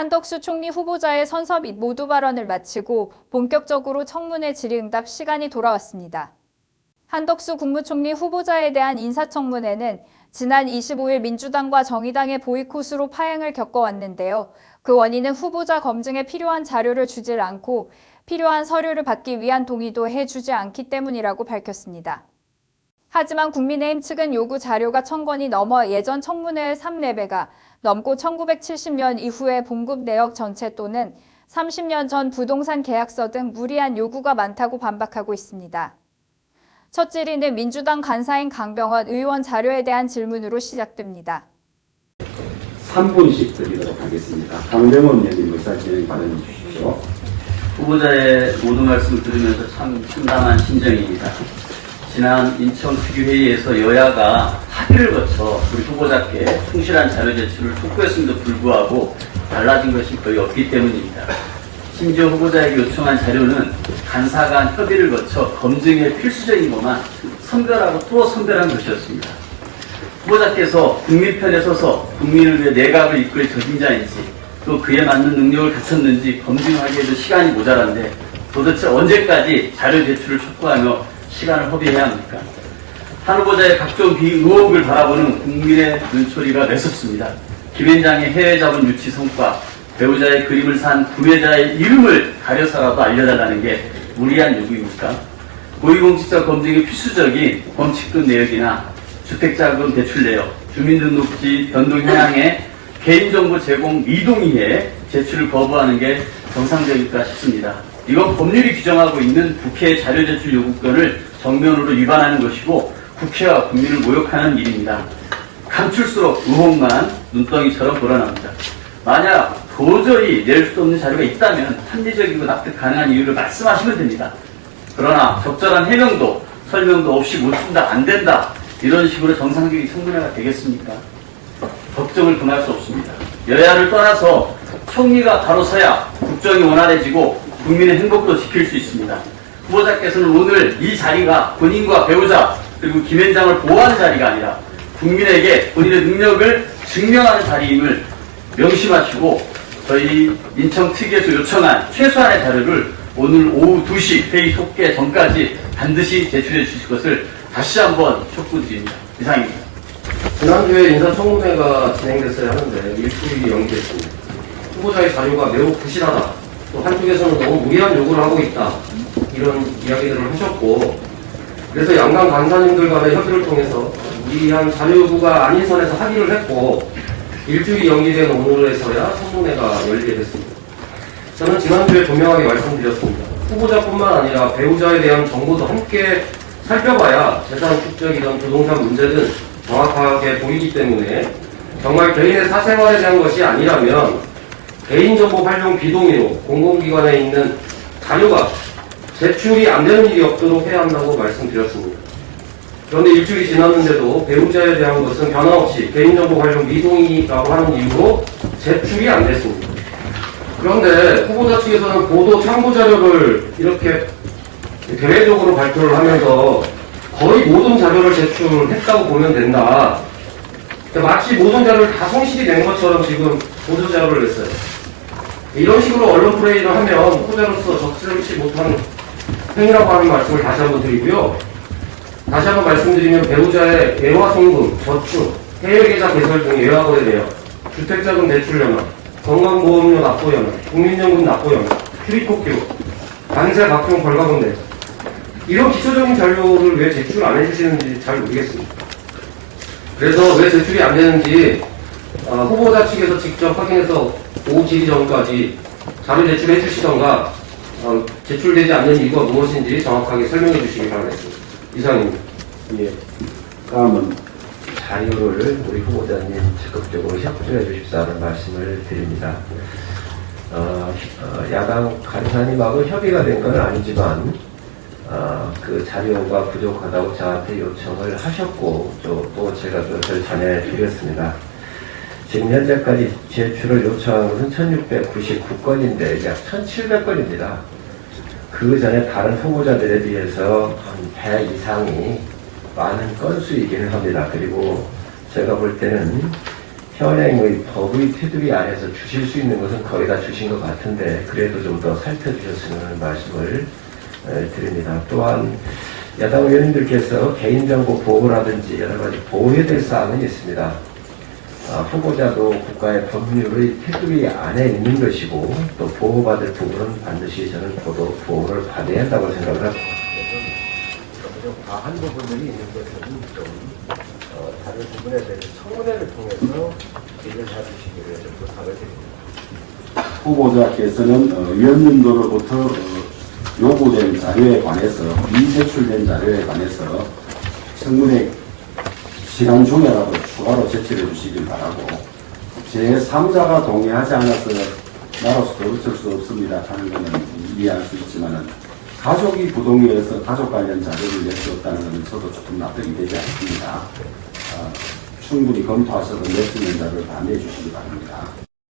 한덕수 총리 후보자의 선서 및 모두 발언을 마치고 본격적으로 청문회 질의응답 시간이 돌아왔습니다. 한덕수 국무총리 후보자에 대한 인사청문회는 지난 25일 민주당과 정의당의 보이콧으로 파행을 겪어왔는데요. 그 원인은 후보자 검증에 필요한 자료를 주질 않고 필요한 서류를 받기 위한 동의도 해주지 않기 때문이라고 밝혔습니다. 하지만 국민의힘 측은 요구 자료가 1000건이 넘어 예전 청문회의 3~4배가 넘고 1970년 이후의 봉급 내역 전체 또는 30년 전 부동산 계약서 등 무리한 요구가 많다고 반박하고 있습니다. 첫 질의는 민주당 간사인 강병헌 의원 자료에 대한 질문으로 시작됩니다. 3분씩 드리도록 하겠습니다. 강병헌 의원님 의사진행 발언해 주십시오. 후보자의 모든 말씀을 들으면서 참 참담한 심정입니다. 지난 인천특위회의에서 여야가 합의를 거쳐 우리 후보자께 충실한 자료 제출을 촉구했음에도 불구하고 달라진 것이 거의 없기 때문입니다. 심지어 후보자에게 요청한 자료는 간사 간 협의를 거쳐 검증에 필수적인 것만 선별하고 또 선별한 것이었습니다. 후보자께서 국민 편에 서서 국민을 위해 내각을 이끌 적임자인지 또 그에 맞는 능력을 갖췄는지 검증하기에도 시간이 모자란데 도대체 언제까지 자료 제출을 촉구하며 시간을 허비해야 합니까? 한 후보자의 각종 비의혹을 바라보는 국민의 눈초리가 매섭습니다. 김앤장의 해외 자본 유치 성과, 배우자의 그림을 산 구매자의 이름을 가려서라도 알려달라는 게 무리한 요구입니까? 고위공직자 검증이 필수적인 범칙금 내역이나 주택자금 대출 내역, 주민등록지 변동 현황의 개인정보 제공 미동의에 제출을 거부하는 게 정상적일까 싶습니다. 이건 법률이 규정하고 있는 국회의 자료 제출 요구권을 정면으로 위반하는 것이고 국회와 국민을 모욕하는 일입니다. 감출수록 의혹만 눈덩이처럼 불어납니다. 만약 도저히 낼 수도 없는 자료가 있다면 합리적이고 납득 가능한 이유를 말씀하시면 됩니다. 그러나 적절한 해명도 설명도 없이 못 준다, 안 된다 이런 식으로 정상적인 청문회가 되겠습니까? 걱정을 금할 수 없습니다. 여야를 떠나서 총리가 바로 서야 국정이 원활해지고 국민의 행복도 지킬 수 있습니다. 후보자께서는 오늘 이 자리가 본인과 배우자 그리고 김앤장을 보호하는 자리가 아니라 국민에게 본인의 능력을 증명하는 자리임을 명심하시고 저희 인천특위에서 요청한 최소한의 자료를 오늘 오후 2시 회의 속개 전까지 반드시 제출해 주실 것을 다시 한번 촉구드립니다. 이상입니다. 지난주에 인사청문회가 진행됐어야 하는데 일주일이 연기됐습니다. 후보자의 자료가 매우 부실하다. 또 한쪽에서는 너무 무리한 요구를 하고 있다. 이런 이야기들을 하셨고 그래서 양강 간사님들 간의 협의를 통해서 무리한 자료 요구가 아닌 선에서 합의를 했고 일주일이 연기된 오늘에서야 청문회가 열리게 됐습니다. 저는 지난주에 분명하게 말씀드렸습니다. 후보자뿐만 아니라 배우자에 대한 정보도 함께 살펴봐야 재산 축적이든 부동산 문제든 정확하게 보이기 때문에 정말 개인의 사생활에 대한 것이 아니라면 개인정보 활용 비동의로 공공기관에 있는 자료가 제출이 안 되는 일이 없도록 해야 한다고 말씀드렸습니다. 그런데 일주일이 지났는데도 배우자에 대한 것은 변함없이 개인정보 활용 미동의라고 하는 이유로 제출이 안 됐습니다. 그런데 후보자 측에서는 보도 참고 자료를 이렇게 대외적으로 발표를 하면서 거의 모든 자료를 제출했다고 보면 된다. 마치 모든 자료를 다 성실히 낸 것처럼 지금 보도 자료를 냈어요. 이런 식으로 언론 플레이를 하면 후보자로서 적절치 못한 행위라고 하는 말씀을 다시 한번 드리고요. 다시 한번 말씀드리면 배우자의 외화송금, 저축, 해외계좌 개설 등 외화거래 내역, 주택자금 대출 연합, 건강보험료 납부 연합, 국민연금 납부 연합, 출입국 기록, 관세 각종 벌가금 내역 이런 기초적인 자료를 왜 제출 안 해주시는지 잘 모르겠습니다. 그래서 왜 제출이 안 되는지 후보자 측에서 직접 확인해서 오후 질의 전까지 자료 제출해 주시던가 제출되지 않는 이유가 무엇인지 정확하게 설명해 주시기 바라겠습니다. 이상입니다. 예. 다음은 자료를 우리 후보자님 적극적으로 협조해 주십사는 말씀을 드립니다. 야당 간사님하고 협의가 된 건 아니지만 그 자료가 부족하다고 저한테 요청을 하셨고 또 제가 그것을 전해드렸습니다. 지금 현재까지 제출을 요청한 것은 1699건인데 약 1700건입니다. 그 전에 다른 후보자들에 비해서 한 100 이상이 많은 건수이기는 합니다. 그리고 제가 볼 때는 현행의 법의 테두리 안에서 주실 수 있는 것은 거의 다 주신 것 같은데 그래도 좀 더 살펴주셨으면 하는 말씀을 드립니다. 또한 야당 의원님들께서 개인정보 보호라든지 여러 가지 보호해야 될 사항은 있습니다. 후보자도 국가의 법률의 테두리 안에 있는 것이고 또 보호받을 부분은 반드시 저는 보호를 받아야 한다고 생각을 합니다. 좀 과한 부분들이 있는 것은 좀 다른 부분에 대해서 청문회를 통해서 의견을 해주시기를 좀 부탁을 드립니다. 후보자께서는 위원님들로부터 요구된 자료에 관해서 미제출된 자료에 관해서 청문회 시간 중에라도 추가로 제출해 주시길 바라고 제3자가 동의하지 않아서 나로서도 어쩔 수 없습니다 하는 것은 이해할 수 있지만은 가족이 부동의해서 가족 관련 자료를 낼 수 없다는 것은 저도 조금 납득이 되지 않습니다. 충분히 검토하셔서 낼 수 있는 자료를 다 내주시기 바랍니다.